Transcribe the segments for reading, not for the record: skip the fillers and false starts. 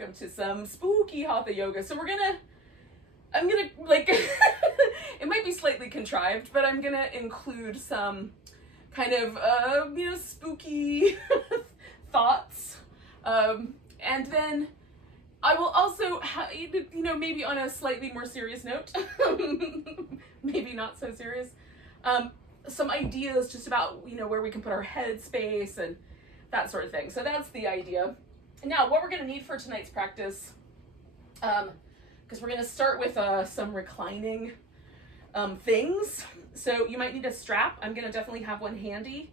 welcome to some spooky Hatha yoga. So I'm gonna like, it might be slightly contrived, but I'm gonna include some kind of, spooky thoughts. And then I will also, maybe on a slightly more serious note, maybe not so serious, some ideas just about, where we can put our head space and that sort of thing. So that's the idea. Now, what we're going to need for tonight's practice, because we're going to start with some reclining things. So you might need a strap. I'm going to definitely have one handy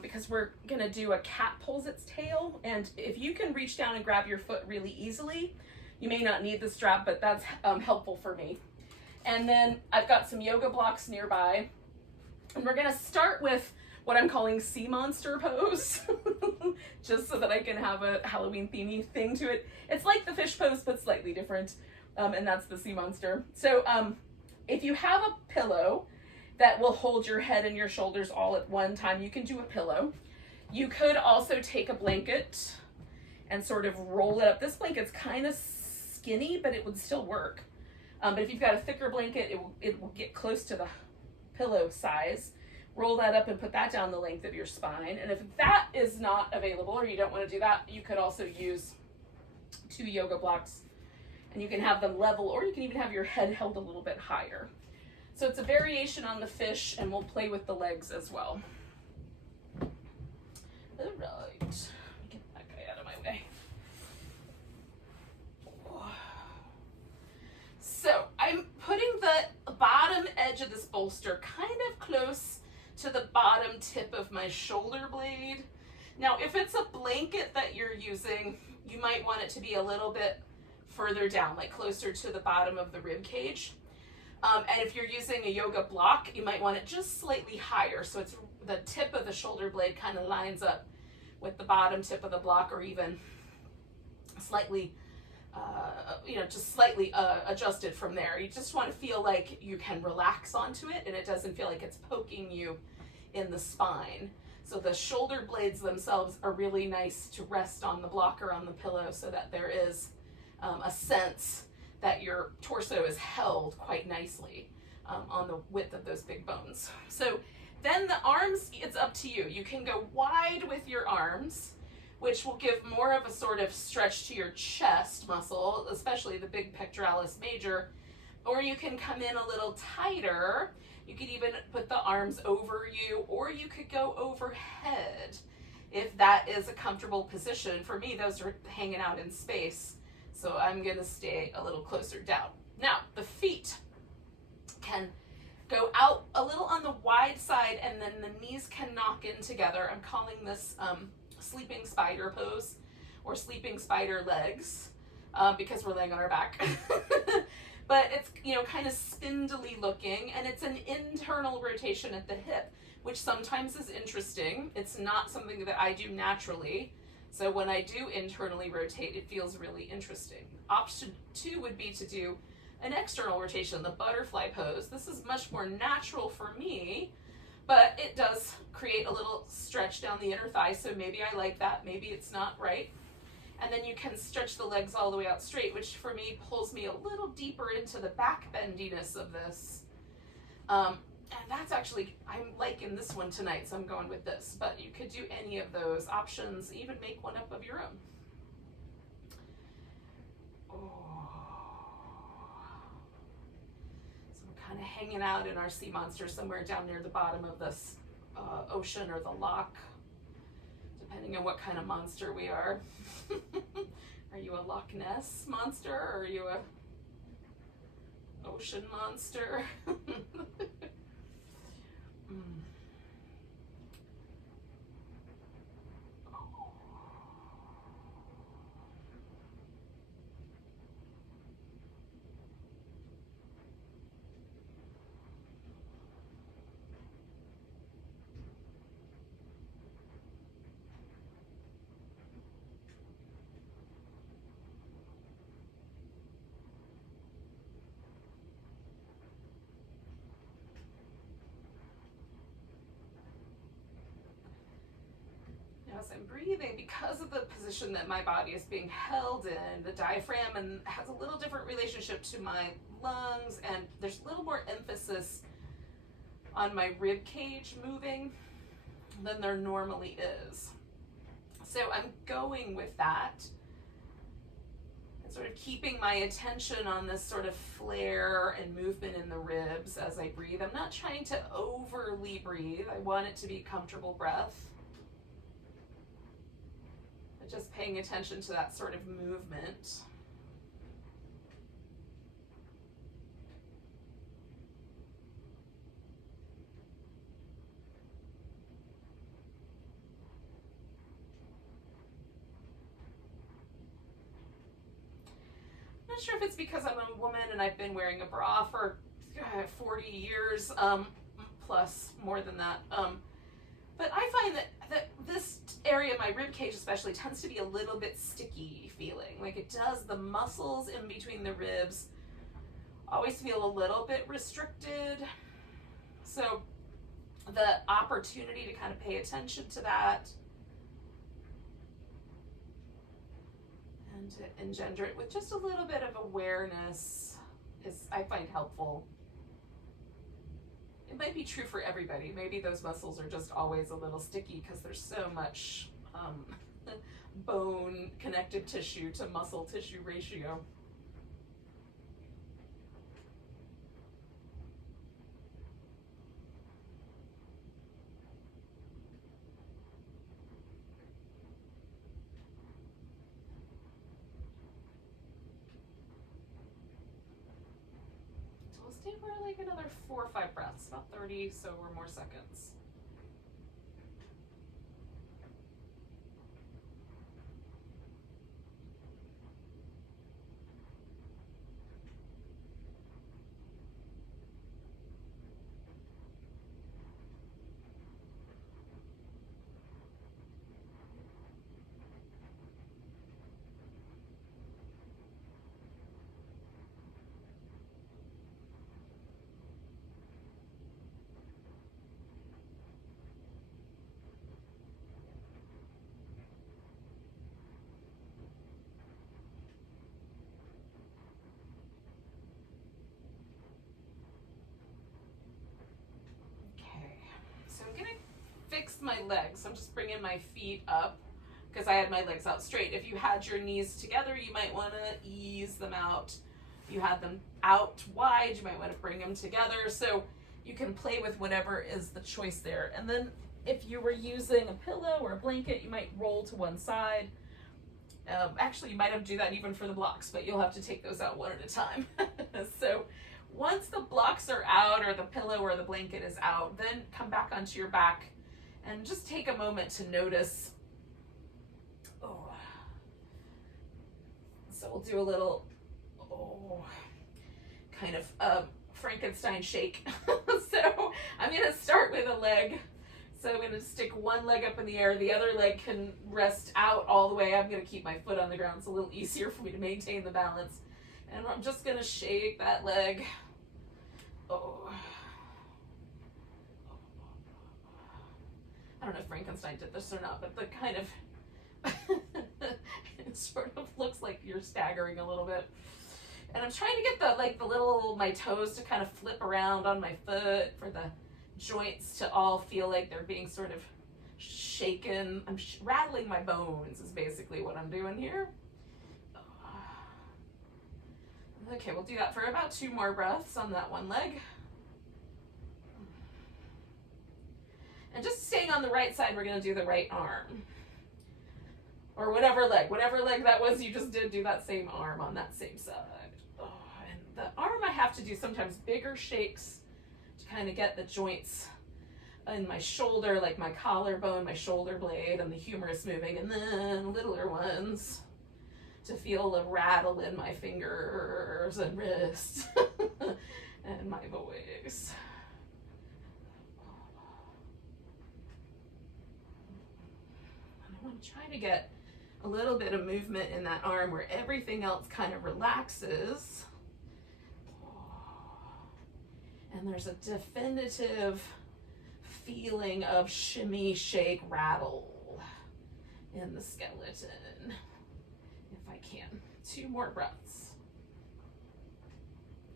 because we're going to do a cat pulls its tail. And if you can reach down and grab your foot really easily, you may not need the strap, but that's helpful for me. And then I've got some yoga blocks nearby. And we're going to start with what I'm calling sea monster pose, just so that I can have a Halloween themey thing to it. It's like the fish pose, but slightly different, and that's the sea monster. So if you have a pillow that will hold your head and your shoulders all at one time, you can do a pillow. You could also take a blanket and sort of roll it up. This blanket's kind of skinny, but it would still work. But if you've got a thicker blanket, it will get close to the pillow size. Roll that up and put that down the length of your spine. And if that is not available or you don't want to do that, you could also use 2 yoga blocks and you can have them level, or you can even have your head held a little bit higher. So it's a variation on the fish, and we'll play with the legs as well. All right, get that guy out of my way. So I'm putting the bottom edge of this bolster kind of close to the bottom tip of my shoulder blade. Now, if it's a blanket that you're using, you might want it to be a little bit further down, like closer to the bottom of the rib cage. And if you're using a yoga block, you might want it just slightly higher, so it's the tip of the shoulder blade kind of lines up with the bottom tip of the block, or even slightly, just slightly adjusted from there. You just want to feel like you can relax onto it and it doesn't feel like it's poking you in the spine. So the shoulder blades themselves are really nice to rest on the block or on the pillow, so that there is a sense that your torso is held quite nicely on the width of those big bones. So then the arms, it's up to you. You can go wide with your arms, which will give more of a sort of stretch to your chest muscle, especially the big pectoralis major, or you can come in a little tighter. You could even put the arms over you, or you could go overhead if that is a comfortable position. For me, those are hanging out in space, so I'm gonna stay a little closer down. Now, the feet can go out a little on the wide side, and then the knees can knock in together. I'm calling this sleeping spider pose, or sleeping spider legs, because we're laying on our back. But it's, kind of spindly looking, and it's an internal rotation at the hip, which sometimes is interesting. It's not something that I do naturally. So when I do internally rotate, it feels really interesting. Option 2 would be to do an external rotation, the butterfly pose. This is much more natural for me, but it does create a little stretch down the inner thigh, so maybe I like that, maybe it's not right. And then you can stretch the legs all the way out straight, which for me pulls me a little deeper into the back bendiness of this. And that's actually, I'm liking this one tonight, so I'm going with this. But you could do any of those options, even make one up of your own. So we're kind of hanging out in our sea monster somewhere down near the bottom of this ocean or the loch, depending on what kind of monster we are. Are you a Loch Ness monster, or are you a ocean monster? as I'm breathing, because of the position that my body is being held in, the diaphragm and has a little different relationship to my lungs, and there's a little more emphasis on my rib cage moving than there normally is. So I'm going with that and sort of keeping my attention on this sort of flare and movement in the ribs as I breathe. I'm not trying to overly breathe. I want it to be comfortable breath. But just paying attention to that sort of movement. I'm not sure if it's because I'm a woman and I've been wearing a bra for 40 years, plus more than that. But I find that this area, my rib cage especially, tends to be a little bit sticky feeling. Like it does, the muscles in between the ribs always feel a little bit restricted. So the opportunity to kind of pay attention to that and to engender it with just a little bit of awareness is, I find, helpful. It might be true for everybody. Maybe those muscles are just always a little sticky because there's so much bone connective tissue to muscle tissue ratio. Stay for like another 4 or 5 breaths, about 30 or more seconds. Fix my legs. I'm just bringing my feet up because I had my legs out straight. If you had your knees together, you might want to ease them out. If you had them out wide, you might want to bring them together. So you can play with whatever is the choice there. And then if you were using a pillow or a blanket, you might roll to one side. Actually, you might have to do that even for the blocks, but you'll have to take those out one at a time. So once the blocks are out or the pillow or the blanket is out, then come back onto your back and just take a moment to notice. Oh. So we'll do a little kind of Frankenstein shake. So I'm going to start with a leg. So I'm going to stick one leg up in the air. The other leg can rest out all the way. I'm going to keep my foot on the ground. It's a little easier for me to maintain the balance. And I'm just going to shake that leg. Oh. I don't know if Frankenstein did this or not, but the kind of, it sort of looks like you're staggering a little bit. And I'm trying to get my toes to kind of flip around on my foot for the joints to all feel like they're being sort of shaken. I'm rattling my bones is basically what I'm doing here. Okay, we'll do that for about 2 more breaths on that one leg. And just staying on the right side, we're going to do the right arm. Or whatever leg that was you just did, do that same arm on that same side. Oh, and the arm I have to do sometimes bigger shakes to kind of get the joints in my shoulder, like my collarbone, my shoulder blade, and the humerus moving, and then littler ones to feel a rattle in my fingers and wrists and my voice. I want to try to get a little bit of movement in that arm where everything else kind of relaxes. And there's a definitive feeling of shimmy, shake, rattle in the skeleton, if I can. 2 more breaths.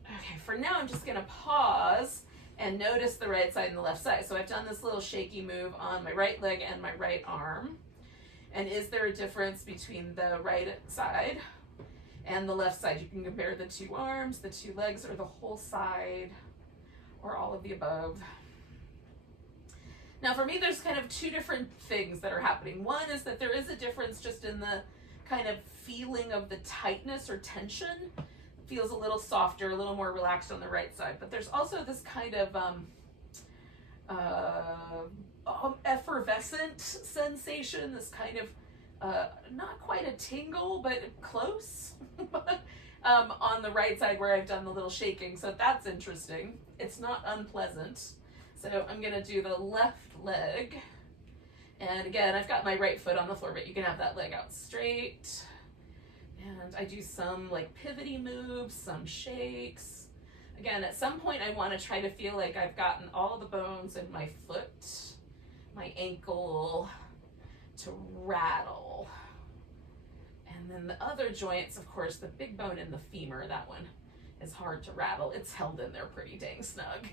Okay, for now I'm just gonna pause and notice the right side and the left side. So I've done this little shaky move on my right leg and my right arm. And is there a difference between the right side and the left side? You can compare the 2 arms, the 2 legs, or the whole side, or all of the above. Now for me, there's kind of 2 different things that are happening. One is that there is a difference just in the kind of feeling of the tightness or tension. It feels a little softer, a little more relaxed on the right side. But there's also this kind of effervescent sensation, this kind of, not quite a tingle, but close, on the right side where I've done the little shaking. So that's interesting. It's not unpleasant. So I'm gonna do the left leg. And again, I've got my right foot on the floor, but you can have that leg out straight. And I do some like pivoty moves, some shakes. Again, at some point I want to try to feel like I've gotten all the bones in my foot, my ankle to rattle. And then the other joints, of course, the big bone in the femur, that one is hard to rattle. It's held in there pretty dang snug.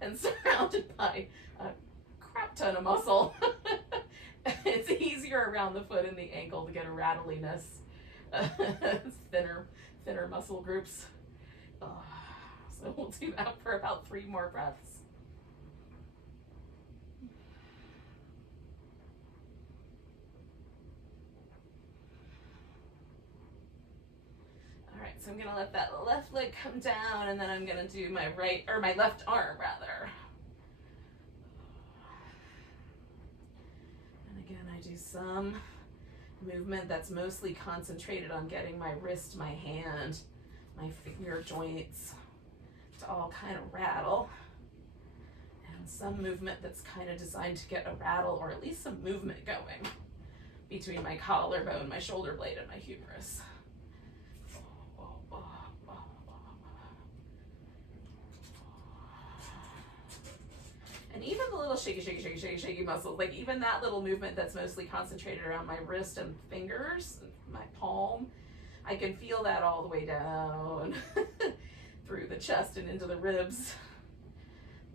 And surrounded by a crap ton of muscle. It's easier around the foot and the ankle to get a rattliness. It's thinner muscle groups. So we'll do that for about 3 more breaths. All right, so I'm gonna let that left leg come down, and then I'm gonna do my my left arm rather. And again, I do some movement that's mostly concentrated on getting my wrist, my hand, my finger joints to all kind of rattle. And some movement that's kind of designed to get a rattle or at least some movement going between my collarbone, my shoulder blade, and my humerus. And even the little shaky muscles, like even that little movement that's mostly concentrated around my wrist and fingers, my palm, I can feel that all the way down through the chest and into the ribs.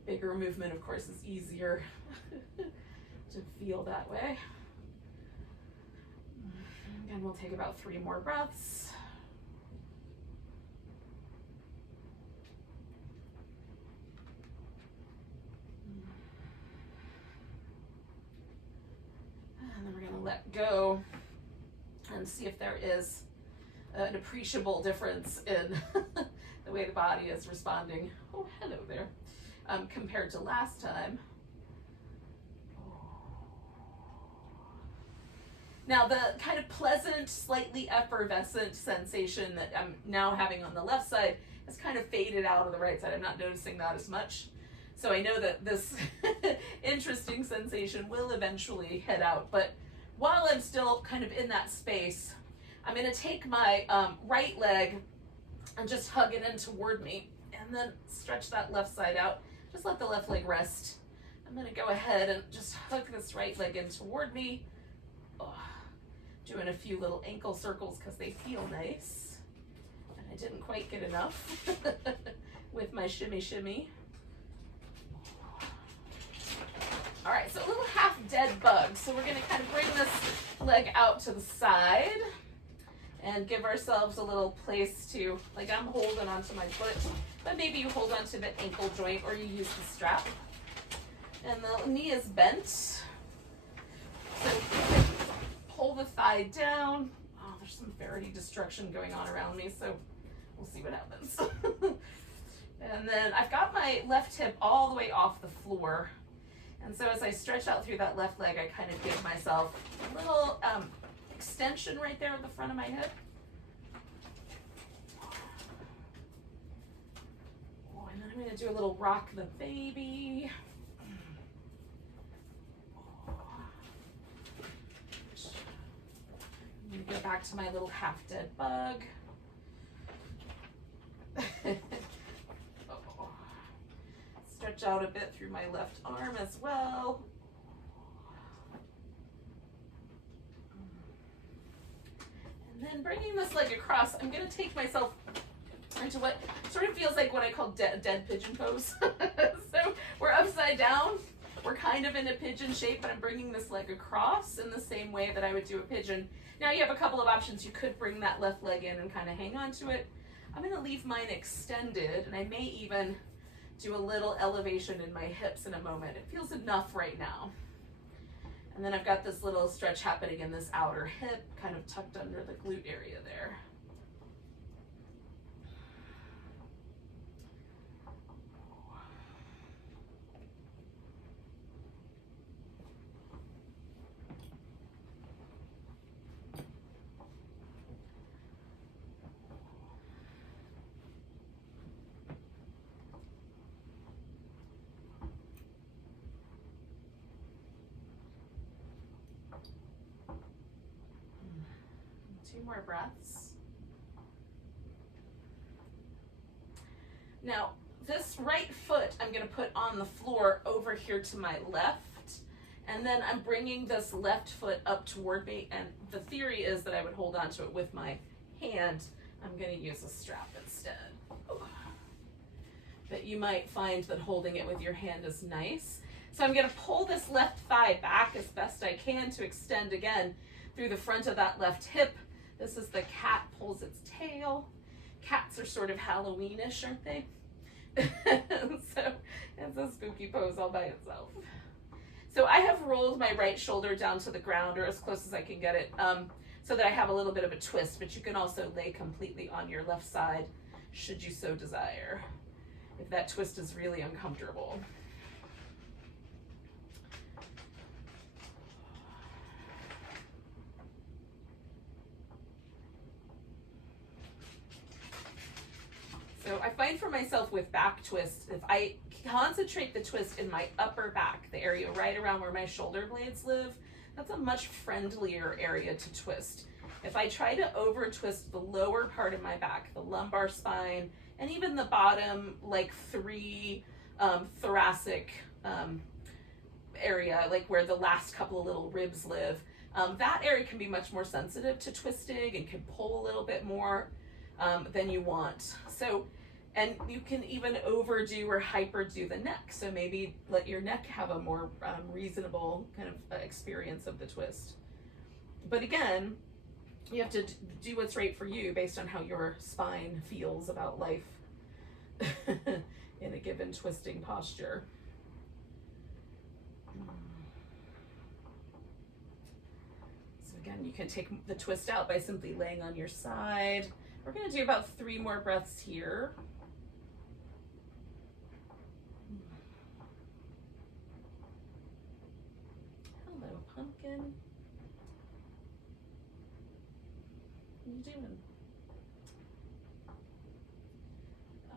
Bigger movement, of course, is easier to feel that way. And we'll take about 3 more breaths. And then we're going to let go and see if there is an appreciable difference in the way the body is responding. Oh, hello there. Compared to last time. Now the kind of pleasant, slightly effervescent sensation that I'm now having on the left side has kind of faded out of the right side. I'm not noticing that as much. So I know that this interesting sensation will eventually head out. But while I'm still kind of in that space, I'm going to take my right leg and just hug it in toward me and then stretch that left side out. Just let the left leg rest. I'm going to go ahead and just hug this right leg in toward me. Doing a few little ankle circles because they feel nice. And I didn't quite get enough with my shimmy shimmy. All right, so a little half dead bug. So we're going to kind of bring this leg out to the side and give ourselves a little place to, like I'm holding onto my foot, but maybe you hold onto the ankle joint or you use the strap. And the knee is bent. So pull the thigh down. Oh, there's some Faraday destruction going on around me, so we'll see what happens. And then I've got my left hip all the way off the floor. And so as I stretch out through that left leg, I kind of give myself a little extension right there at the front of my hip. Oh, and then I'm going to do a little rock the baby. I'm going to go back to my little half dead bug. Stretch out a bit through my left arm as well. then bringing this leg across, I'm going to take myself into what sort of feels like what I call dead pigeon pose. So we're upside down. We're kind of in a pigeon shape, but I'm bringing this leg across in the same way that I would do a pigeon. Now you have a couple of options. You could bring that left leg in and kind of hang on to it. I'm going to leave mine extended, and I may even do a little elevation in my hips in a moment. It feels enough right now. And then I've got this little stretch happening in this outer hip, kind of tucked under the glute area there. Two more breaths. Now, this right foot I'm going to put on the floor over here to my left, and then I'm bringing this left foot up toward me, and the theory is that I would hold on to it with my hand. I'm going to use a strap instead. But you might find that holding it with your hand is nice. So I'm going to pull this left thigh back as best I can to extend again through the front of that left hip. This is the cat pulls its tail. Cats are sort of Halloweenish, aren't they? So it's a spooky pose all by itself. So I have rolled my right shoulder down to the ground, or as close as I can get it, so that I have a little bit of a twist, but you can also lay completely on your left side, should you so desire, if that twist is really uncomfortable. So I find for myself with back twists, if I concentrate the twist in my upper back, the area right around where my shoulder blades live, that's a much friendlier area to twist. If I try to over twist the lower part of my back, the lumbar spine, and even the bottom, like thoracic area, like where the last couple of little ribs live, that area can be much more sensitive to twisting and can pull a little bit more than you want. So, and you can even overdo or hyperdo the neck. So maybe let your neck have a more reasonable kind of experience of the twist. But again, you have to do what's right for you based on how your spine feels about life in a given twisting posture. So again, you can take the twist out by simply laying on your side. We're going to do about 3 more breaths here. Hello, pumpkin. What are you doing?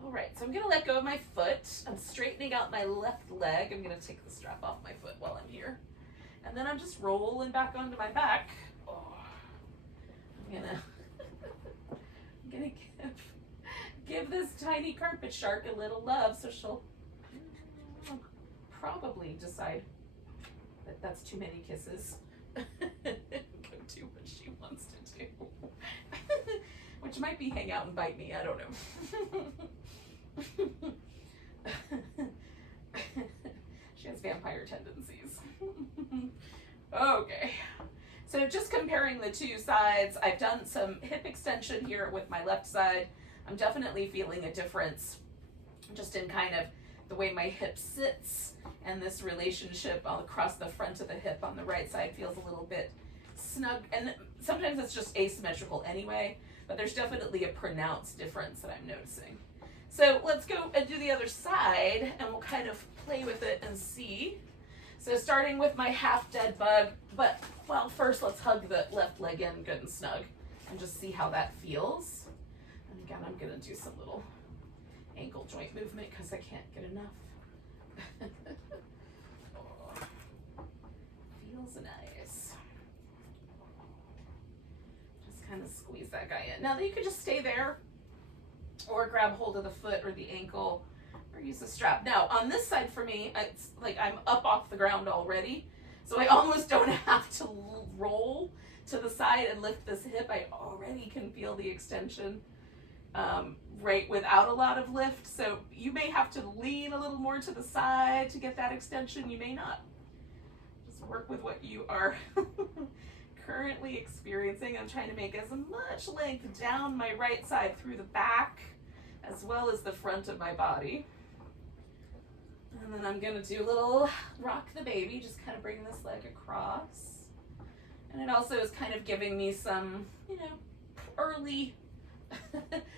All right, so I'm going to let go of my foot. I'm straightening out my left leg. I'm going to take the strap off my foot while I'm here. And then I'm just rolling back onto my back. Oh, I'm gonna give this tiny carpet shark a little love, so she'll probably decide that that's too many kisses. Go do what she wants to do. Which might be hang out and bite me, I don't know. She has vampire tendencies. Okay. So just comparing the two sides, I've done some hip extension here with my left side. I'm definitely feeling a difference just in kind of the way my hip sits, and this relationship all across the front of the hip on the right side feels a little bit snug, and sometimes it's just asymmetrical anyway, but there's definitely a pronounced difference that I'm noticing. So let's go and do the other side, and we'll kind of play with it and see. So starting with my half dead bug, but well, first let's hug the left leg in good and snug and just see how that feels. And again, I'm gonna do some little ankle joint movement because I can't get enough. Oh, feels nice. Just kind of squeeze that guy in. Now you could just stay there or grab hold of the foot or the ankle or use the strap. Now on this side for me, it's like I'm up off the ground already, so I almost don't have to roll to the side and lift this hip, I already can feel the extension right without a lot of lift. So you may have to lean a little more to the side to get that extension. You may not. Just work with what you are currently experiencing. I'm trying to make as much length down my right side through the back as well as the front of my body. And then I'm gonna do a little rock the baby, just kind of bring this leg across. And it also is kind of giving me some, you know, early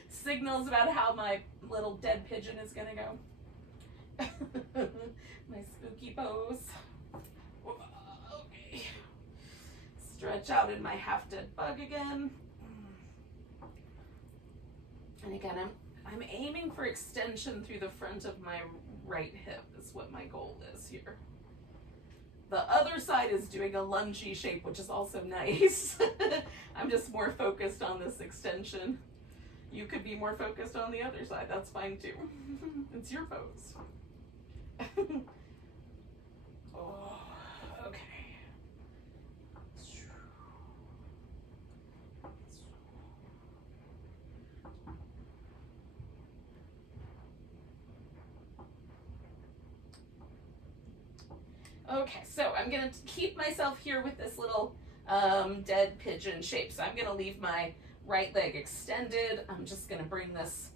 signals about how my little dead pigeon is gonna go. My spooky pose. Okay. Stretch out in my half-dead bug again. And again, I'm aiming for extension through the front of my right hip is what my goal is here. The other side is doing a lungy shape, which is also nice. I'm just more focused on this extension. You could be more focused on the other side. That's fine too. It's your pose. Oh, okay. Okay, so I'm gonna keep myself here with this little dead pigeon shape. So I'm gonna leave my right leg extended. I'm just gonna bring this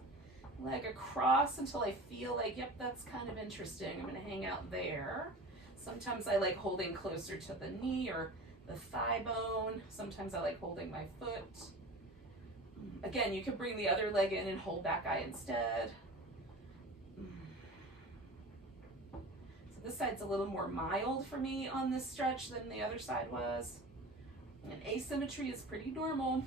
leg across until I feel like, yep, that's kind of interesting. I'm gonna hang out there. Sometimes I like holding closer to the knee or the thigh bone. Sometimes I like holding my foot. Again, you can bring the other leg in and hold that guy instead. This side's a little more mild for me on this stretch than the other side was. And asymmetry is pretty normal.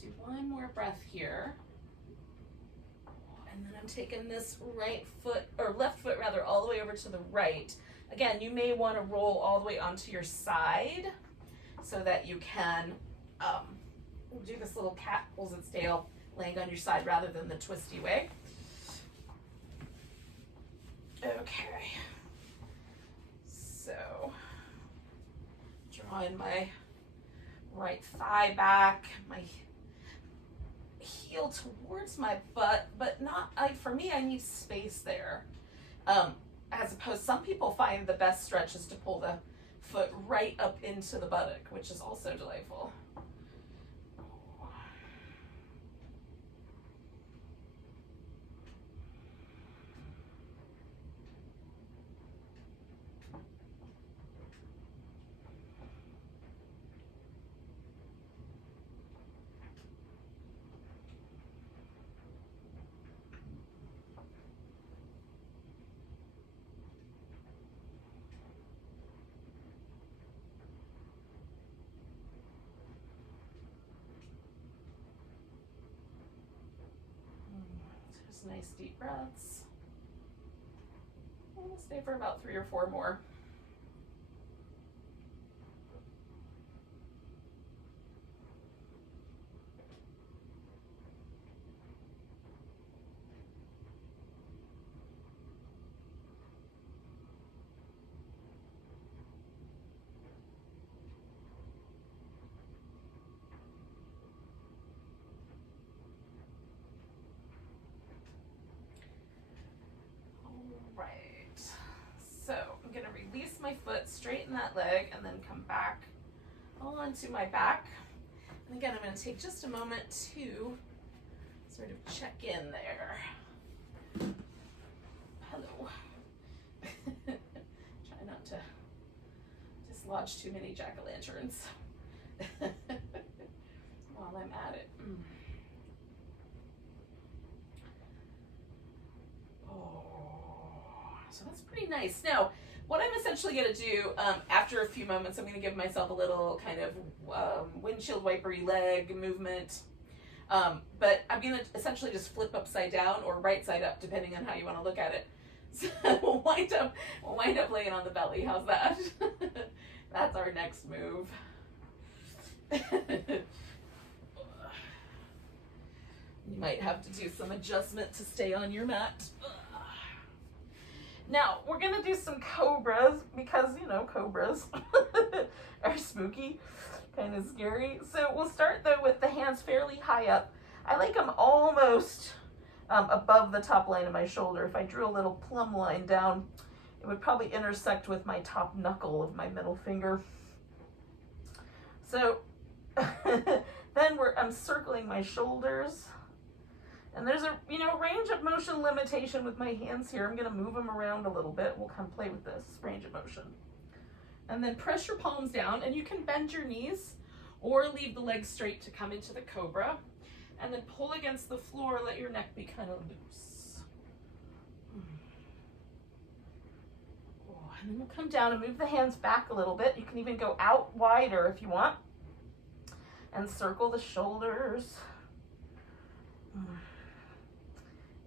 Do one more breath here, and then I'm taking this right foot, or left foot rather, all the way over to the right. Again, you may want to roll all the way onto your side so that you can do this little cat pulls its tail laying on your side rather than the twisty way. Okay, so drawing my right thigh back, my heel towards my butt, but not, for me, I need space there. As opposed, some people find the best stretch is to pull the foot right up into the buttock, which is also delightful. Nice deep breaths. We'll stay for about 3 or 4 more. So I'm going to release my foot, straighten that leg, and then come back onto my back. And again, I'm going to take just a moment to sort of check in there. Hello. Try not to dislodge too many jack-o'-lanterns while I'm at it. Oh. Nice. Now, what I'm essentially going to do after a few moments, I'm going to give myself a little kind of windshield wipery leg movement. But I'm going to essentially just flip upside down or right side up, depending on how you want to look at it. So we'll wind up laying on the belly. How's that? That's our next move. You might have to do some adjustment to stay on your mat. Now, we're going to do some cobras because, you know, cobras are spooky, kind of scary. So we'll start, though, with the hands fairly high up. I like them almost above the top line of my shoulder. If I drew a little plumb line down, it would probably intersect with my top knuckle of my middle finger. So then I'm circling my shoulders. And there's a, range of motion limitation with my hands here. I'm going to move them around a little bit. We'll kind of play with this range of motion. And then press your palms down, and you can bend your knees or leave the legs straight to come into the cobra. And then pull against the floor, let your neck be kind of loose. And then we'll come down and move the hands back a little bit. You can even go out wider if you want. And circle the shoulders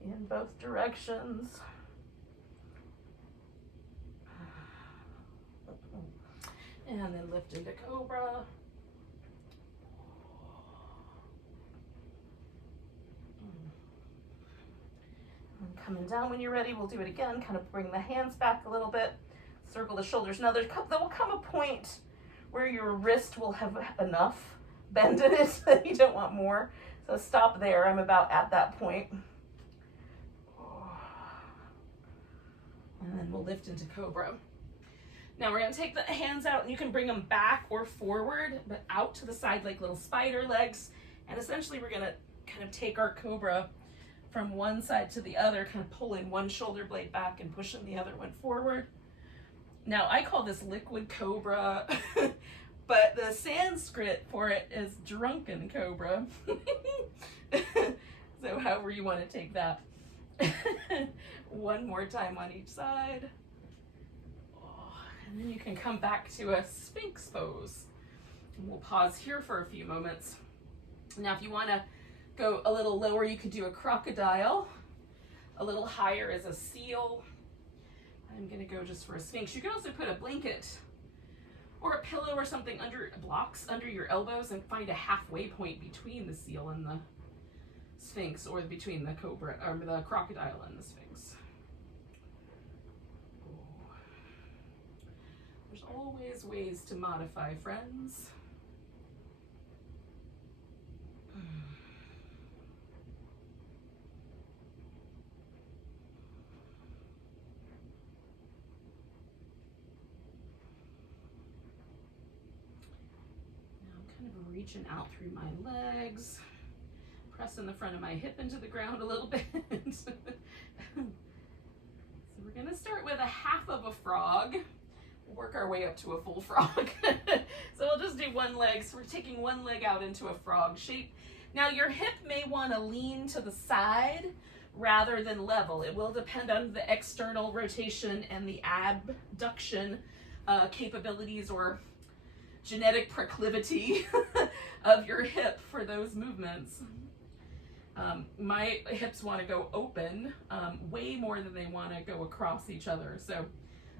in both directions. And then lift into cobra. And coming down when you're ready, we'll do it again. Kind of bring the hands back a little bit. Circle the shoulders. Now there will come a point where your wrist will have enough bend in it that you don't want more. So stop there. I'm about at that point. And then we'll lift into cobra. Now we're going to take the hands out, and you can bring them back or forward, but out to the side like little spider legs. And essentially we're going to kind of take our cobra from one side to the other, kind of pulling one shoulder blade back and pushing the other one forward. Now I call this liquid cobra, but the Sanskrit for it is drunken cobra. So however you want to take that. One more time on each side. And then you can come back to a Sphinx Pose. And we'll pause here for a few moments. Now, if you want to go a little lower, you could do a crocodile. A little higher is a seal. I'm going to go just for a Sphinx. You can also put a blanket or a pillow or something under blocks under your elbows and find a halfway point between the seal and the Sphinx, or between the cobra or the crocodile and the Sphinx. There's always ways to modify, friends. Now I'm kind of reaching out through my legs. Pressing the front of my hip into the ground a little bit. So we're going to start with a half of a frog. We'll work our way up to a full frog. So we'll just do one leg. So we're taking one leg out into a frog shape. Now your hip may want to lean to the side rather than level. It will depend on the external rotation and the abduction capabilities or genetic proclivity of your hip for those movements. My hips want to go open way more than they want to go across each other. So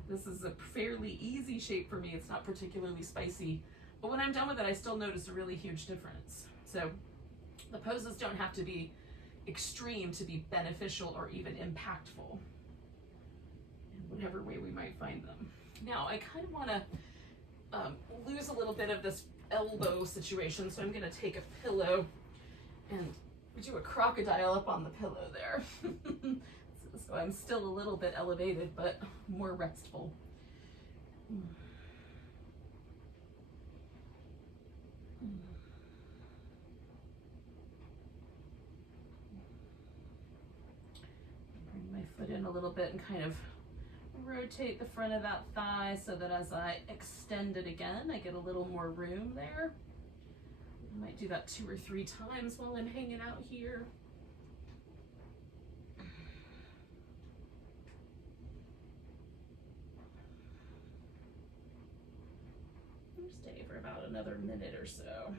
this is a fairly easy shape for me. It's not particularly spicy. But when I'm done with it, I still notice a really huge difference. So the poses don't have to be extreme to be beneficial or even impactful in whatever way we might find them. Now, I kind of want to lose a little bit of this elbow situation. So I'm going to take a pillow and do a crocodile up on the pillow there. So I'm still a little bit elevated, but more restful. Bring my foot in a little bit and kind of rotate the front of that thigh so that as I extend it again, I get a little more room there. I might do that 2 or 3 times while I'm hanging out here. Stay for about another minute or so.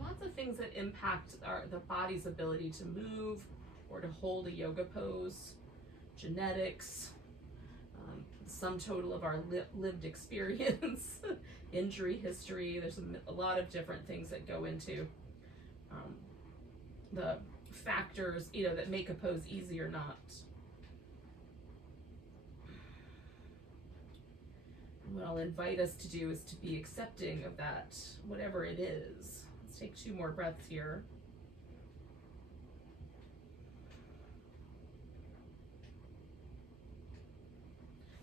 Lots of things that impact the body's ability to move or to hold a yoga pose, genetics, sum total of our lived experience, injury history. There's a lot of different things that go into the factors, that make a pose easy or not. What I'll invite us to do is to be accepting of that, whatever it is. Let's take 2 more breaths here.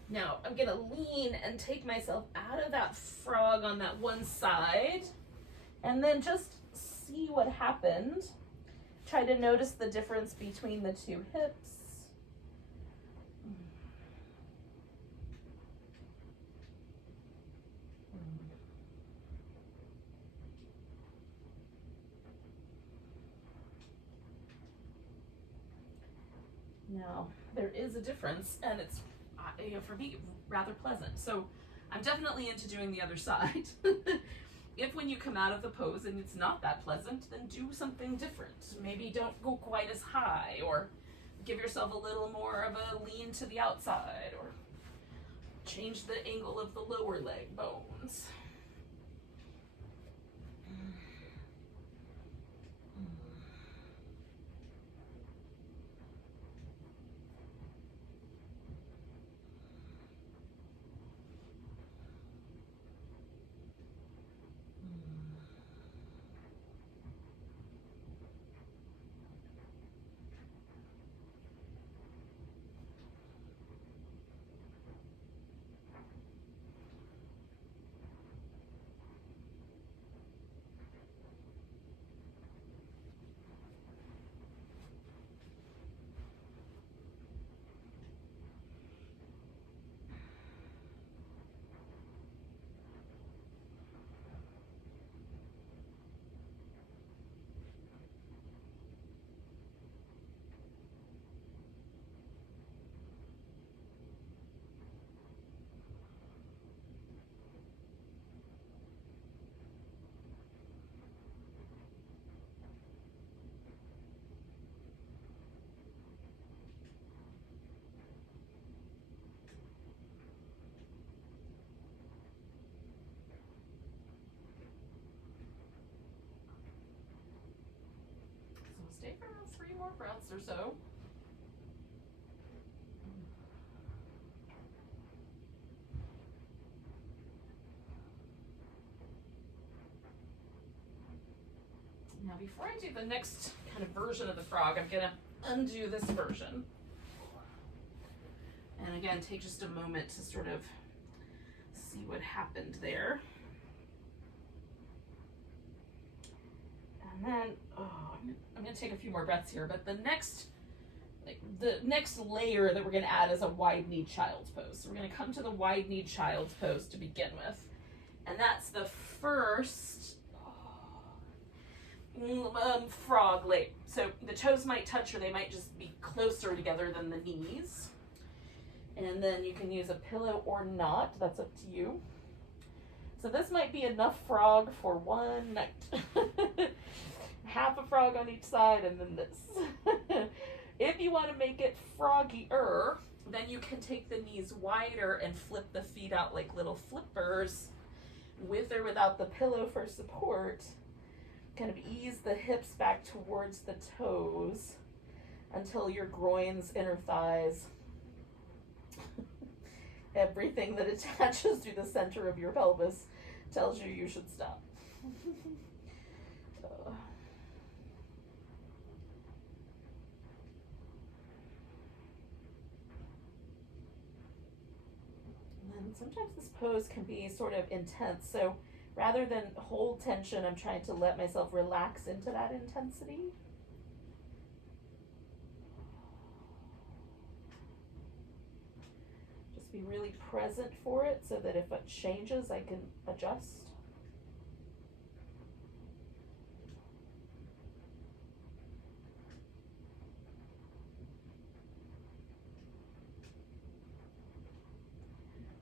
Now I'm gonna lean and take myself out of that frog on that one side, and then just see what happened. Try to notice the difference between the 2 hips. Now, there is a difference, and it's, for me, rather pleasant. So I'm definitely into doing the other side. If when you come out of the pose and it's not that pleasant, then do something different. Maybe don't go quite as high, or give yourself a little more of a lean to the outside, or change the angle of the lower leg bones. Stay for about 3 more breaths or so. Now, before I do the next kind of version of the frog, I'm going to undo this version. And again, take just a moment to sort of see what happened there. And then, I'm going to take a few more breaths here, but the next layer that we're going to add is a wide-kneed child's pose. So we're going to come to the wide-kneed child's pose to begin with. And that's the first frog leg. So the toes might touch, or they might just be closer together than the knees. And then you can use a pillow or not. That's up to you. So this might be enough frog for one night. Half a frog on each side, and then this. If you want to make it froggier, then you can take the knees wider and flip the feet out like little flippers, with or without the pillow for support. Kind of ease the hips back towards the toes until your groins, inner thighs, everything that attaches to the center of your pelvis tells you should stop. And then sometimes this pose can be sort of intense, so Rather than hold tension, I'm trying to let myself relax into that intensity. Just be really present for it so that if it changes, I can adjust.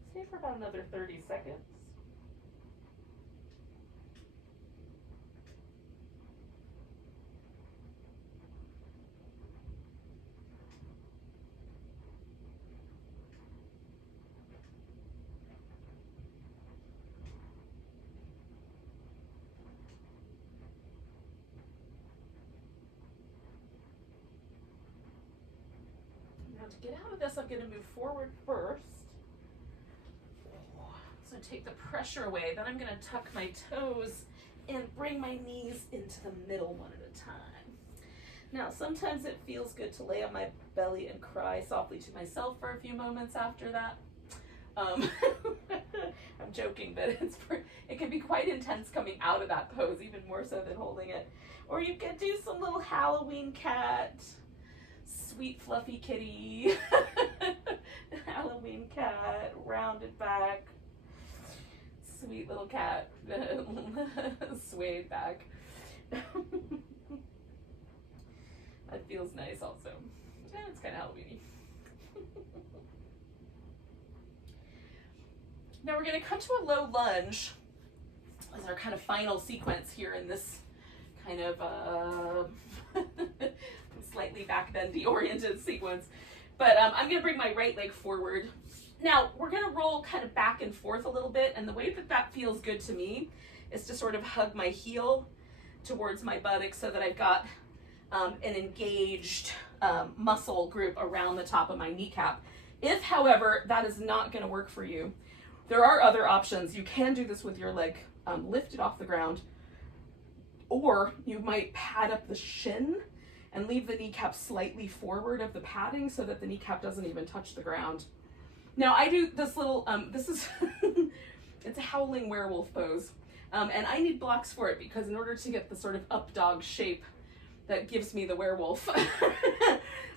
Stay for about another 30 seconds. To get out of this, I'm going to move forward first. So take the pressure away. Then I'm going to tuck my toes and bring my knees into the middle one at a time. Now, sometimes it feels good to lay on my belly and cry softly to myself for a few moments after that. I'm joking, but it can be quite intense coming out of that pose, even more so than holding it. Or you could do some little Halloween cat. Sweet fluffy kitty, Halloween cat, rounded back, sweet little cat, swayed back. That feels nice also. Yeah, it's kind of Halloween-y. Now we're going to come to a low lunge as our kind of final sequence here in this kind of slightly back bendy oriented sequence. But I'm going to bring my right leg forward. Now we're going to roll kind of back and forth a little bit, and the way that that feels good to me is to sort of hug my heel towards my buttocks so that I've got an engaged muscle group around the top of my kneecap. If, however, that is not going to work for you, there are other options. You can do this with your leg lifted off the ground, or you might pad up the shin and leave the kneecap slightly forward of the padding so that the kneecap doesn't even touch the ground. Now I do this little, this is, it's a Howling Werewolf pose. And I need blocks for it because in order to get the sort of up dog shape that gives me the werewolf,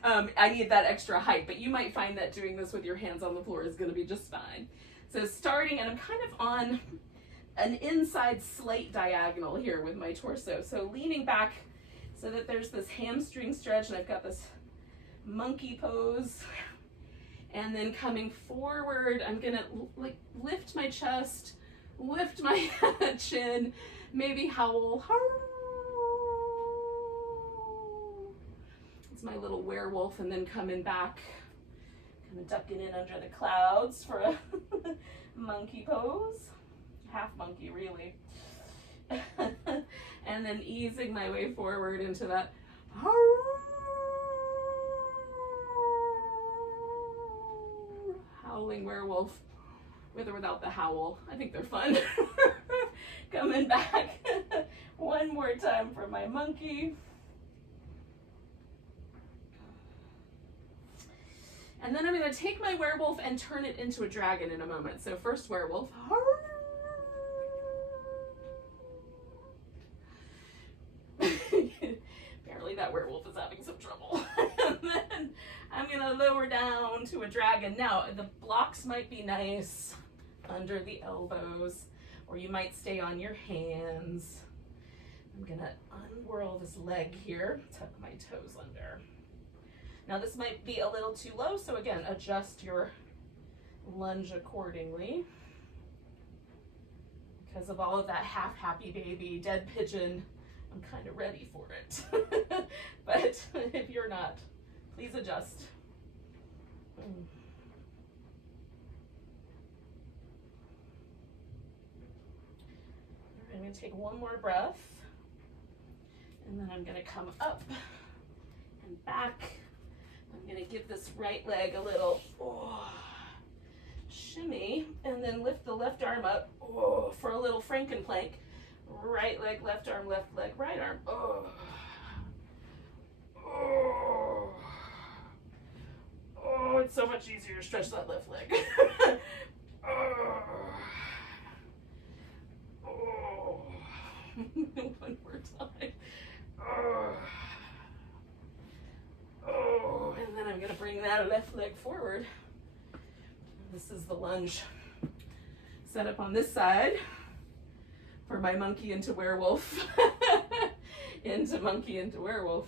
I need that extra height. But you might find that doing this with your hands on the floor is gonna be just fine. So starting, and I'm kind of on an inside slight diagonal here with my torso. So leaning back so that there's this hamstring stretch, and I've got this monkey pose. And then coming forward, I'm gonna like lift my chest, lift my chin, maybe howl. It's my little werewolf, and then coming back, kind of ducking in under the clouds for a monkey pose. Half monkey, really. And then easing my way forward into that Howling Werewolf, with or without the howl. I think they're fun. Coming back one more time for my monkey. And then I'm going to take my werewolf and turn it into a dragon in a moment. So first werewolf. Apparently that werewolf is having some trouble. And then I'm going to lower down to a dragon. Now, the blocks might be nice under the elbows, or you might stay on your hands. I'm going to unwhirl this leg here, tuck my toes under. Now this might be a little too low, so again, adjust your lunge accordingly. Because of all of that half happy baby, dead pigeon, I'm kind of ready for it. But if you're not, please adjust. I'm going to take one more breath, and then I'm going to come up and back. I'm going to give this right leg a little shimmy, and then lift the left arm up for a little Frankenplank. Right leg, left arm, left leg, right arm. Oh, it's so much easier to stretch that left leg. bring that left leg forward. This is the lunge. Set up on this side for my monkey into werewolf. Into monkey into werewolf.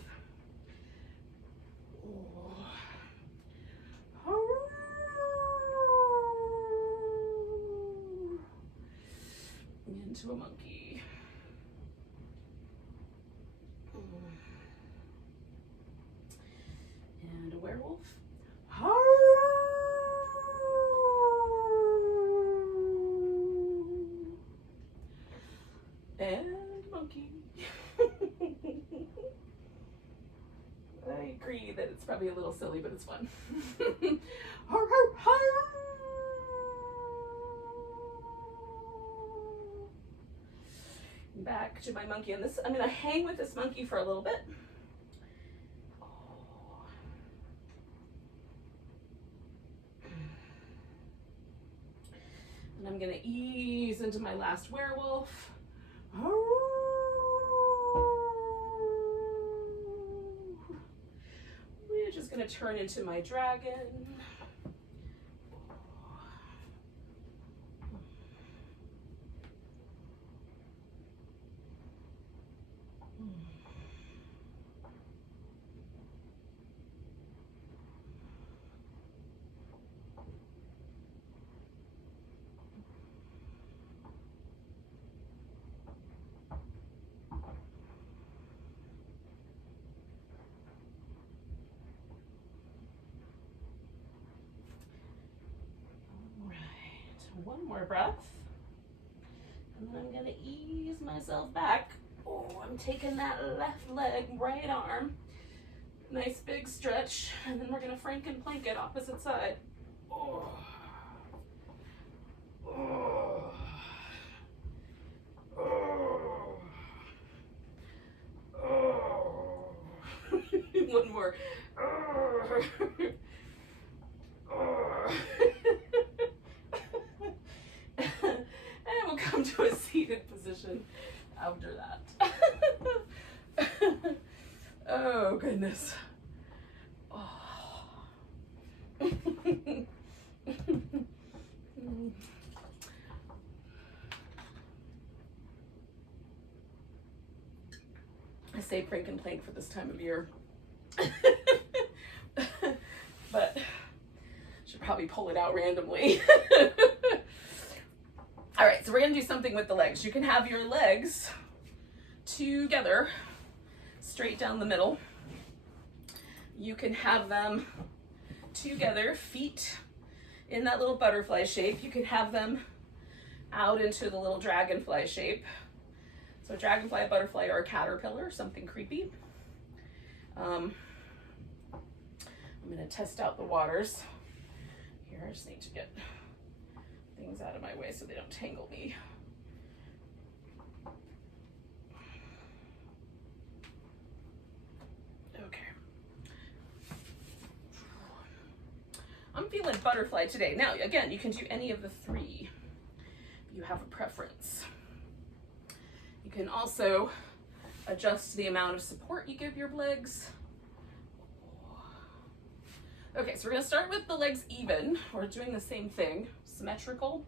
Into a monkey. And a werewolf. And monkey. I agree that it's probably a little silly, but it's fun. Back to my monkey. And this, I'm going to hang with this monkey for a little bit. And I'm going to ease into my last werewolf. We're just going to turn into my dragon. One more breath, and then I'm going to ease myself back. Oh, I'm taking that left leg, right arm, nice big stretch, and then we're going to Frankenplank it opposite side. Oh. Oh. Oh. Oh. One more. Oh. Oh. And we'll come to a seated position after that. Oh, goodness. Oh. I say Frankenplank for this time of year. But should probably pull it out randomly. All right, so we're gonna do something with the legs. You can have your legs together, straight down the middle. You can have them together, feet in that little butterfly shape. You can have them out into the little dragonfly shape. So a dragonfly, a butterfly, or a caterpillar, something creepy. I'm gonna test out the waters. Here, I just need to get things out of my way so they don't tangle me. Okay. I'm feeling butterfly today. Now, again, you can do any of the three if you have a preference. You can also adjust the amount of support you give your legs. Okay, so we're gonna start with the legs even. We're doing the same thing, symmetrical.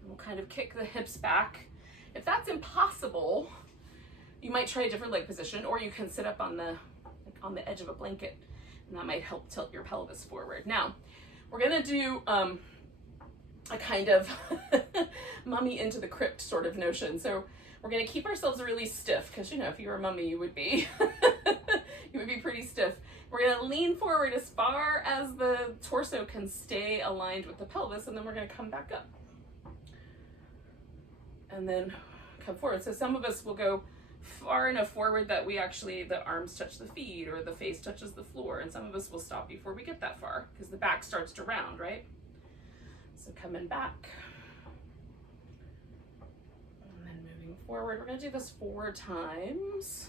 And we'll kind of kick the hips back. If that's impossible, you might try a different leg position, or you can sit up on the edge of a blanket, and that might help tilt your pelvis forward. Now, we're gonna do a kind of mummy into the crypt sort of notion. So we're gonna keep ourselves really stiff, because you know, if you were a mummy, you would be you would be pretty stiff. We're gonna lean forward as far as the torso can stay aligned with the pelvis, and then we're gonna come back up. And then come forward. So some of us will go far enough forward that we actually, the arms touch the feet or the face touches the floor, and some of us will stop before we get that far, because the back starts to round, right? So coming back. And then moving forward. We're gonna do this 4 times.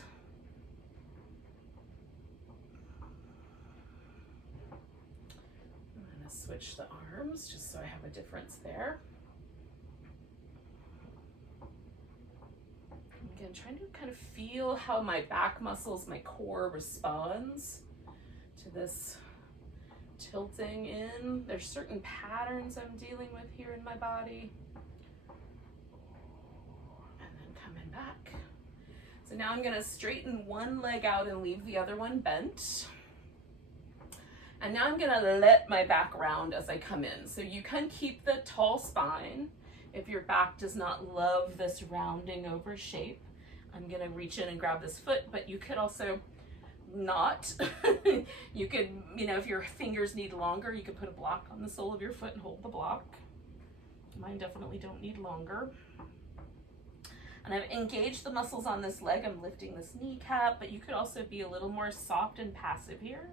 Switch the arms just so I have a difference there. Again, trying to kind of feel how my back muscles, my core responds to this tilting in. There's certain patterns I'm dealing with here in my body. And then coming back. So now I'm gonna straighten one leg out and leave the other one bent. And now I'm gonna let my back round as I come in. So you can keep the tall spine if your back does not love this rounding over shape. I'm gonna reach in and grab this foot, but you could also not. You could, you know, if your fingers need longer, you could put a block on the sole of your foot and hold the block. Mine definitely don't need longer. And I've engaged the muscles on this leg. I'm lifting this kneecap, but you could also be a little more soft and passive here.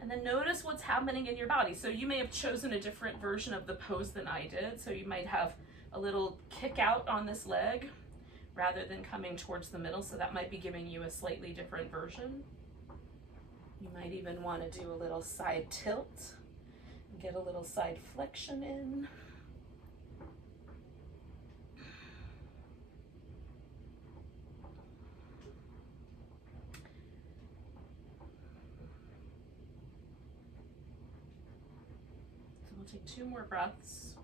And then notice what's happening in your body. So you may have chosen a different version of the pose than I did. So you might have a little kick out on this leg rather than coming towards the middle. So that might be giving you a slightly different version. You might even want to do a little side tilt and get a little side flexion in. We'll take 2 more breaths.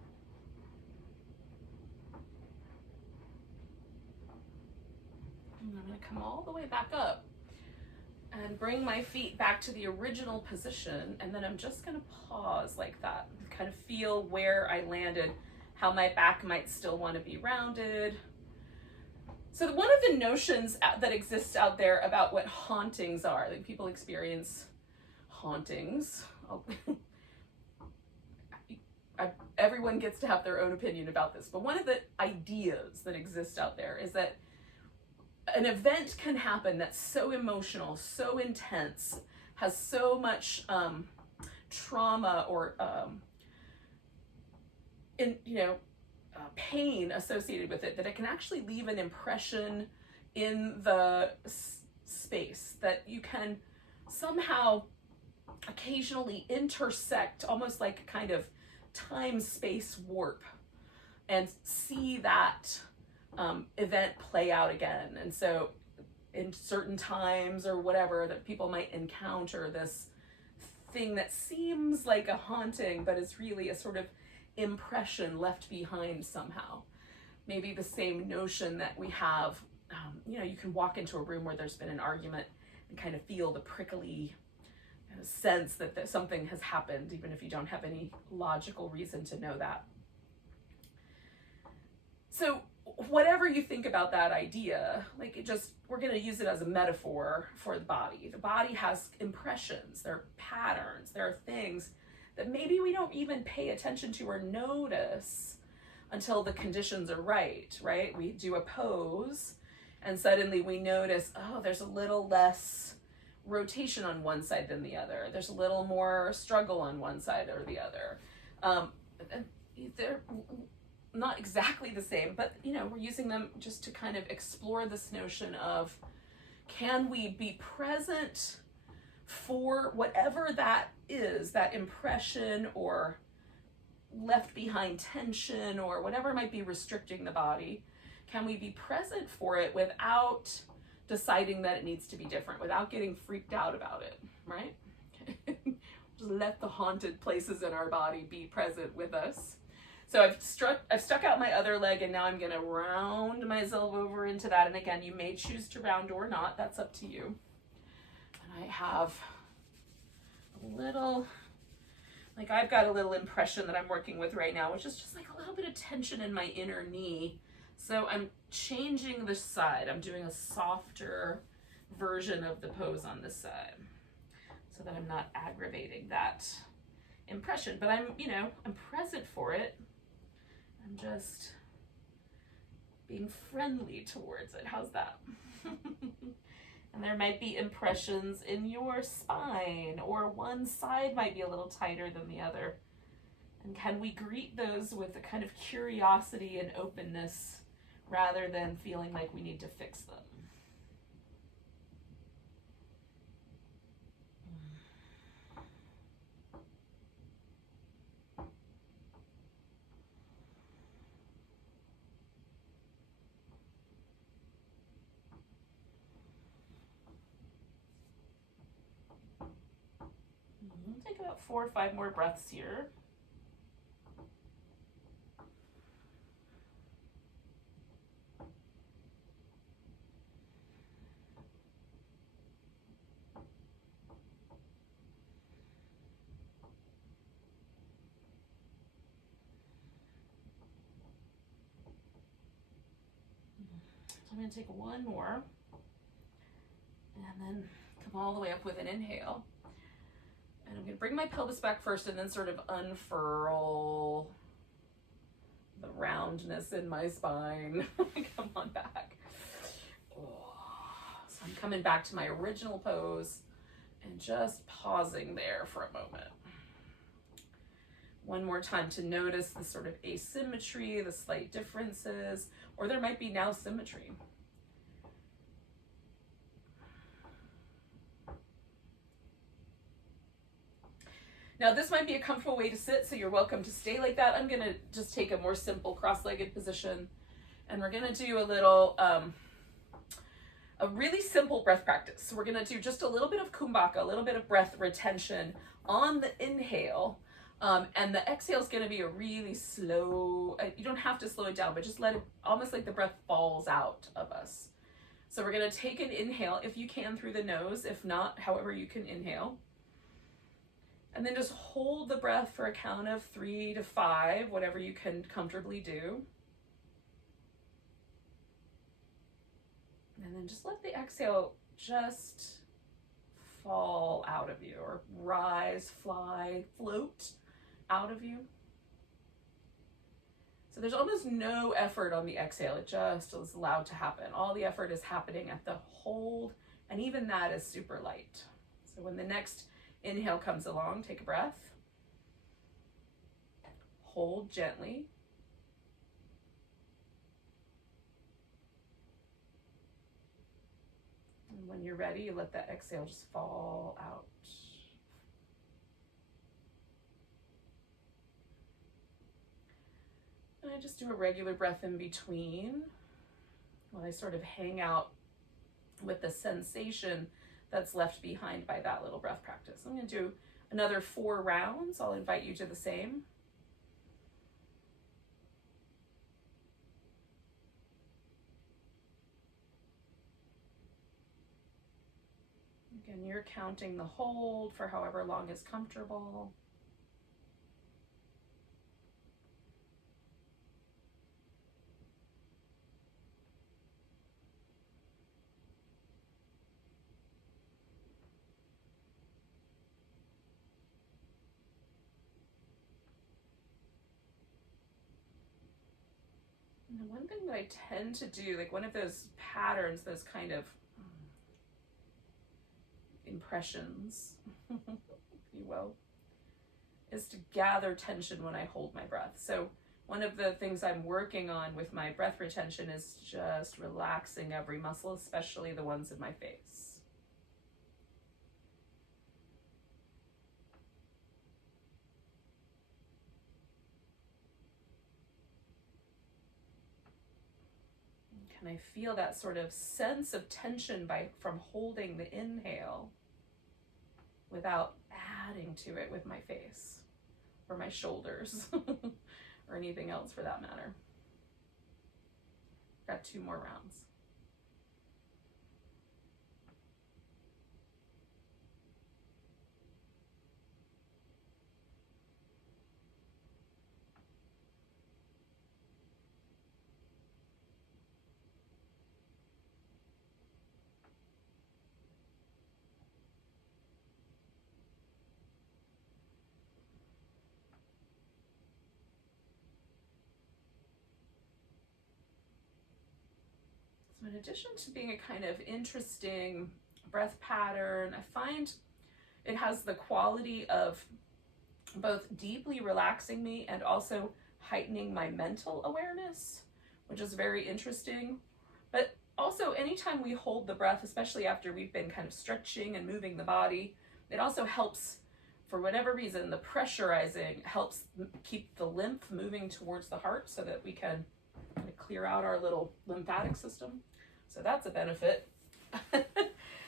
And I'm going to come all the way back up and bring my feet back to the original position. And then I'm just going to pause like that, kind of feel where I landed, how my back might still want to be rounded. So one of the notions that exists out there about what hauntings are, like people experience hauntings. Everyone gets to have their own opinion about this, but one of the ideas that exist out there is that an event can happen that's so emotional, so intense, has so much trauma or pain associated with it, that it can actually leave an impression in the space, that you can somehow occasionally intersect, almost like a kind of time-space warp, and see that event play out again. And so in certain times or whatever, that people might encounter this thing that seems like a haunting, but is really a sort of impression left behind somehow. Maybe the same notion that we have, you can walk into a room where there's been an argument and kind of feel the prickly sense that something has happened, even if you don't have any logical reason to know that. So whatever you think about that idea, we're going to use it as a metaphor for the body. The body has impressions, there are patterns, there are things that maybe we don't even pay attention to or notice until the conditions are right? We do a pose and suddenly we notice, oh, there's a little less rotation on one side than the other. There's a little more struggle on one side or the other. They're not exactly the same, but we're using them just to kind of explore this notion of, can we be present for whatever that is, that impression or left behind tension or whatever might be restricting the body? Can we be present for it without deciding that it needs to be different, without getting freaked out about it, right? Just let the haunted places in our body be present with us. So I've stuck out my other leg, and now I'm gonna round myself over into that. And again, you may choose to round or not, that's up to you. And I have a little, I've got a little impression that I'm working with right now, which is just like a little bit of tension in my inner knee. So I'm changing the side. I'm doing a softer version of the pose on this side so that I'm not aggravating that impression, but I'm present for it. I'm just being friendly towards it. How's that? And there might be impressions in your spine, or one side might be a little tighter than the other. And can we greet those with a kind of curiosity and openness rather than feeling like we need to fix them? about 4 or 5 more breaths here. So I'm going to take one more and then come all the way up with an inhale. And I'm going to bring my pelvis back first and then sort of unfurl the roundness in my spine. Come on back. So I'm coming back to my original pose and just pausing there for a moment. One more time to notice the sort of asymmetry, the slight differences, or there might be now symmetry. Now this might be a comfortable way to sit, so you're welcome to stay like that. I'm gonna just take a more simple cross-legged position, and we're gonna do a little, a really simple breath practice. So we're gonna do just a little bit of kumbhaka, a little bit of breath retention on the inhale, and the exhale is gonna be a really slow, you don't have to slow it down, but just let it, almost like the breath falls out of us. So we're gonna take an inhale, if you can, through the nose, if not, however you can inhale. And then just hold the breath for a count of 3 to 5, whatever you can comfortably do. And then just let the exhale just fall out of you, or rise, fly, float out of you. So there's almost no effort on the exhale. It just is allowed to happen. All the effort is happening at the hold, and even that is super light. So when the next inhale comes along, take a breath. Hold gently. And when you're ready, you let that exhale just fall out. And I just do a regular breath in between while I sort of hang out with the sensation that's left behind by that little breath practice. I'm going to do another 4 rounds. I'll invite you to the same. Again, you're counting the hold for however long is comfortable. And one thing that I tend to do, like one of those patterns, those kind of impressions, if you will, is to gather tension when I hold my breath. So one of the things I'm working on with my breath retention is just relaxing every muscle, especially the ones in my face. Can I feel that sort of sense of tension from holding the inhale without adding to it with my face or my shoulders or anything else for that matter? Got 2 more rounds. So in addition to being a kind of interesting breath pattern, I find it has the quality of both deeply relaxing me and also heightening my mental awareness, which is very interesting. But also anytime we hold the breath, especially after we've been kind of stretching and moving the body, it also helps, for whatever reason, the pressurizing helps keep the lymph moving towards the heart so that we can kind of clear out our little lymphatic system. So that's a benefit.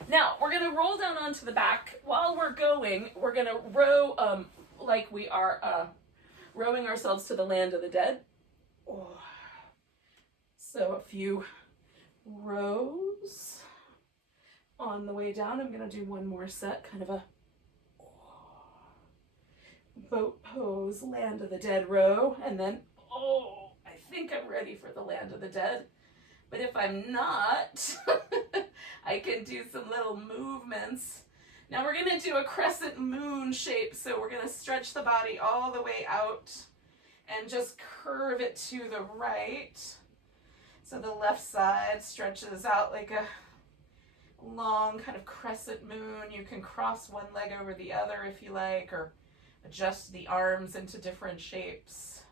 Now, we're going to roll down onto the back. While we're going, we're going to row like we are rowing ourselves to the land of the dead. Oh. So a few rows on the way down. I'm going to do one more set, kind of a boat pose, land of the dead row, and then, oh, I think I'm ready for the land of the dead. But if I'm not, I can do some little movements. Now we're going to do a crescent moon shape, so we're going to stretch the body all the way out and just curve it to the right. So the left side stretches out like a long kind of crescent moon. You can cross one leg over the other if you like, or adjust the arms into different shapes.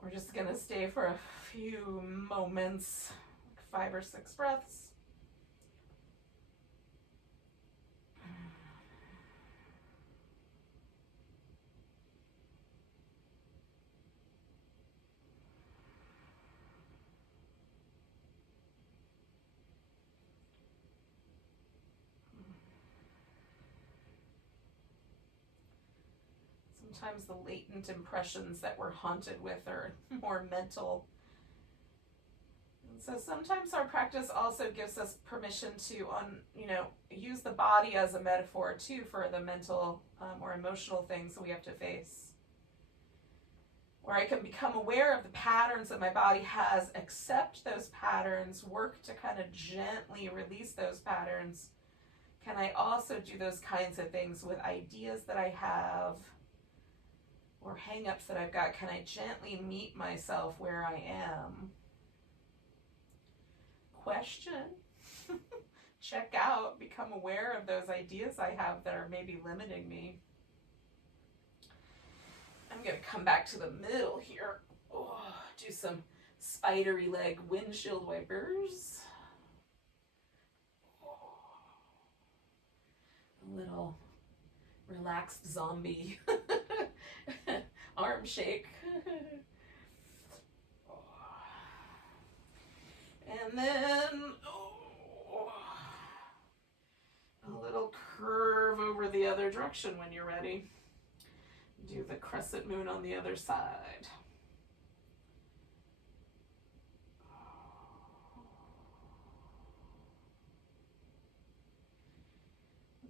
We're just going to stay for a few moments, like 5 or 6 breaths. Sometimes the latent impressions that we're haunted with are more mental. And so sometimes our practice also gives us permission to, use the body as a metaphor too for the mental or emotional things that we have to face. Where I can become aware of the patterns that my body has, accept those patterns, work to kind of gently release those patterns. Can I also do those kinds of things with ideas that I have or hang-ups that I've got? Can I gently meet myself where I am? Question. Check out, become aware of those ideas I have that are maybe limiting me. I'm going to come back to the middle here. Oh, do some spidery leg windshield wipers. A little relaxed zombie arm shake. And then a little curve over the other direction when you're ready. Do the crescent moon on the other side.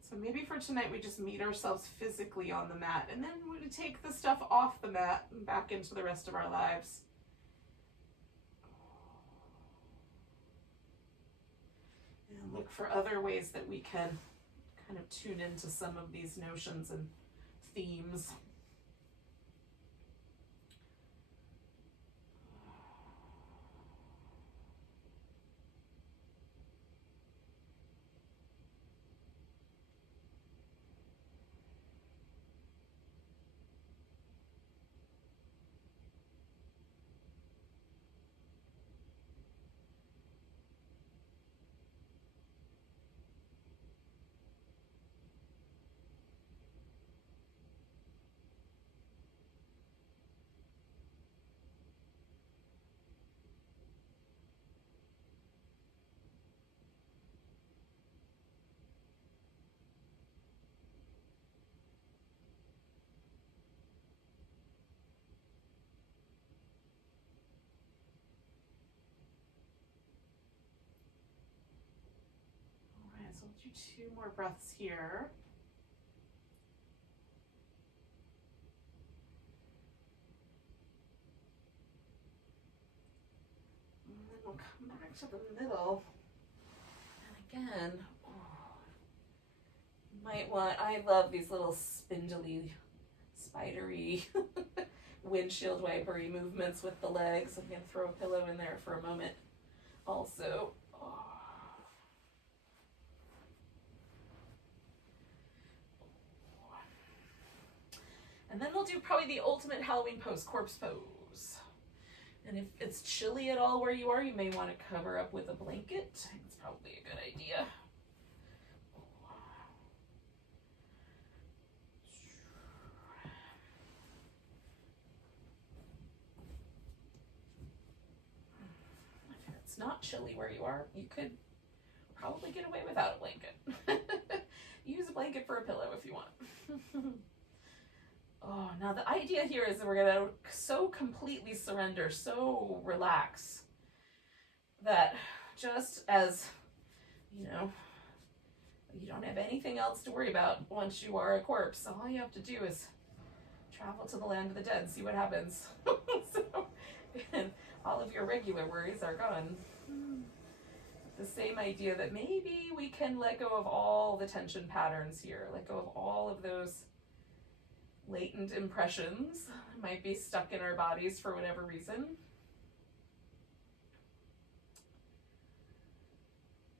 So maybe for tonight we just meet ourselves physically on the mat, and then we take the stuff off the mat and back into the rest of our lives. And look for other ways that we can kind of tune into some of these notions and themes. So we'll do 2 more breaths here. And then we'll come back to the middle. And again, you might want, I love these little spindly, spidery, windshield wipery movements with the legs. I'm going to throw a pillow in there for a moment also. And then we'll do probably the ultimate Halloween pose, corpse pose. And if it's chilly at all where you are, you may want to cover up with a blanket. It's probably a good idea. If it's not chilly where you are, you could probably get away without a blanket. Use a blanket for a pillow if you want. Oh, now the idea here is that we're going to so completely surrender, so relax, that just as, you know, you don't have anything else to worry about once you are a corpse. All you have to do is travel to the land of the dead, see what happens. So, and all of your regular worries are gone. The same idea that maybe we can let go of all the tension patterns here, let go of all of those latent impressions might be stuck in our bodies for whatever reason.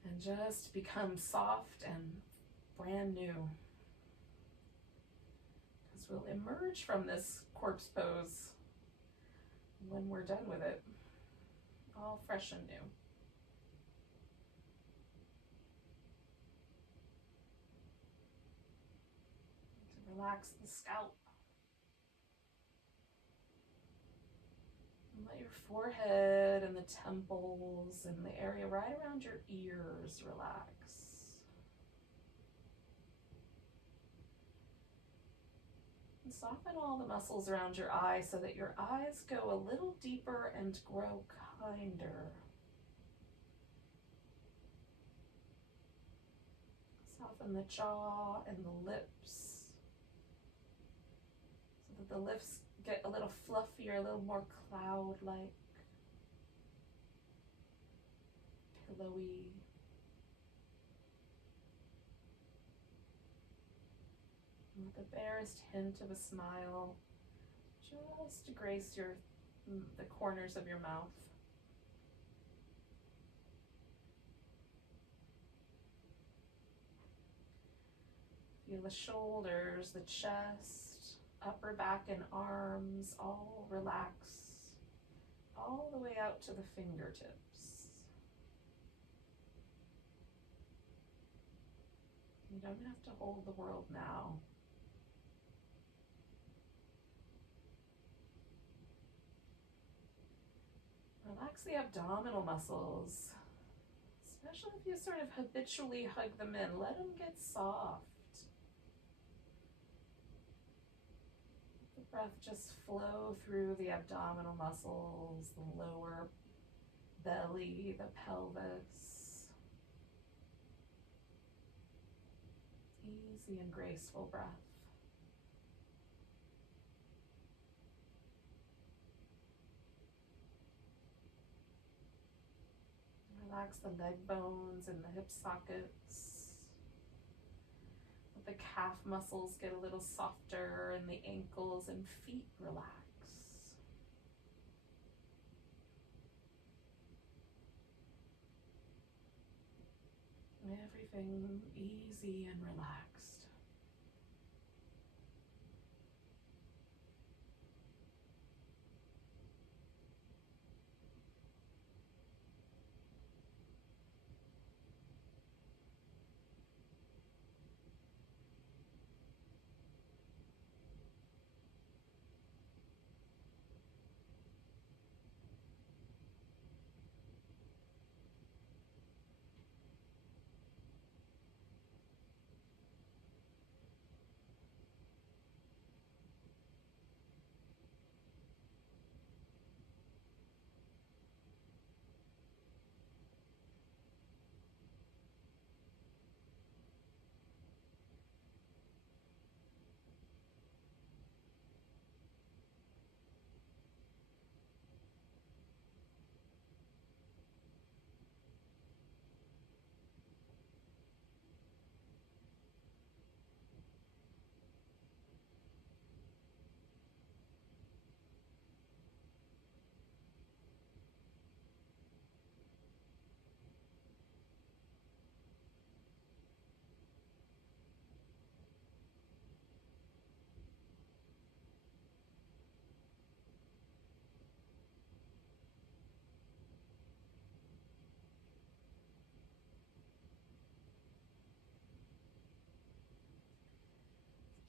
And just become soft and brand new. Because we'll emerge from this corpse pose when we're done with it, all fresh and new. To relax the scalp. And let your forehead and the temples and the area right around your ears relax. And soften all the muscles around your eyes so that your eyes go a little deeper and grow kinder. Soften the jaw and the lips so that the lips get a little fluffier, a little more cloud-like, pillowy. And with the barest hint of a smile, just to grace the corners of your mouth. Feel the shoulders, the chest, upper back and arms all relax, all the way out to the fingertips. You don't have to hold the world now. Relax the abdominal muscles, especially if you sort of habitually hug them in. Let them get soft. Let the breath just flow through the abdominal muscles, the lower belly, the pelvis. Easy and graceful breath. Relax the leg bones and the hip sockets. Let the calf muscles get a little softer and the ankles and feet relax. Everything easy and relaxed.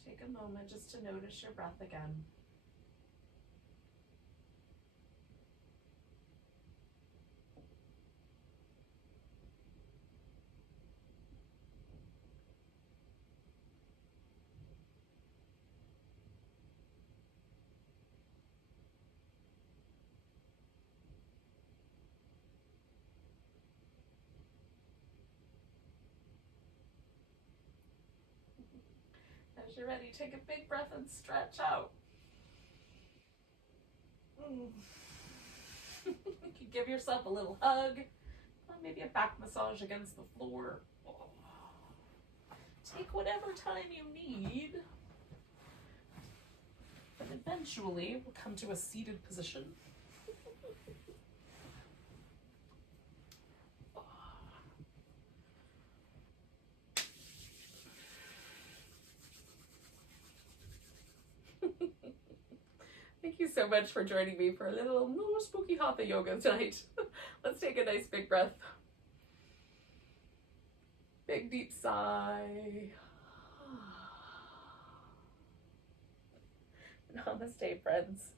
Take a moment just to notice your breath again. you're ready, take a big breath and stretch out. You can give yourself a little hug, maybe a back massage against the floor. Take whatever time you need. But eventually we'll come to a seated position. Thank you so much for joining me for a little spooky Hatha yoga tonight. Let's take a nice big breath. Big deep sigh. Namaste, friends.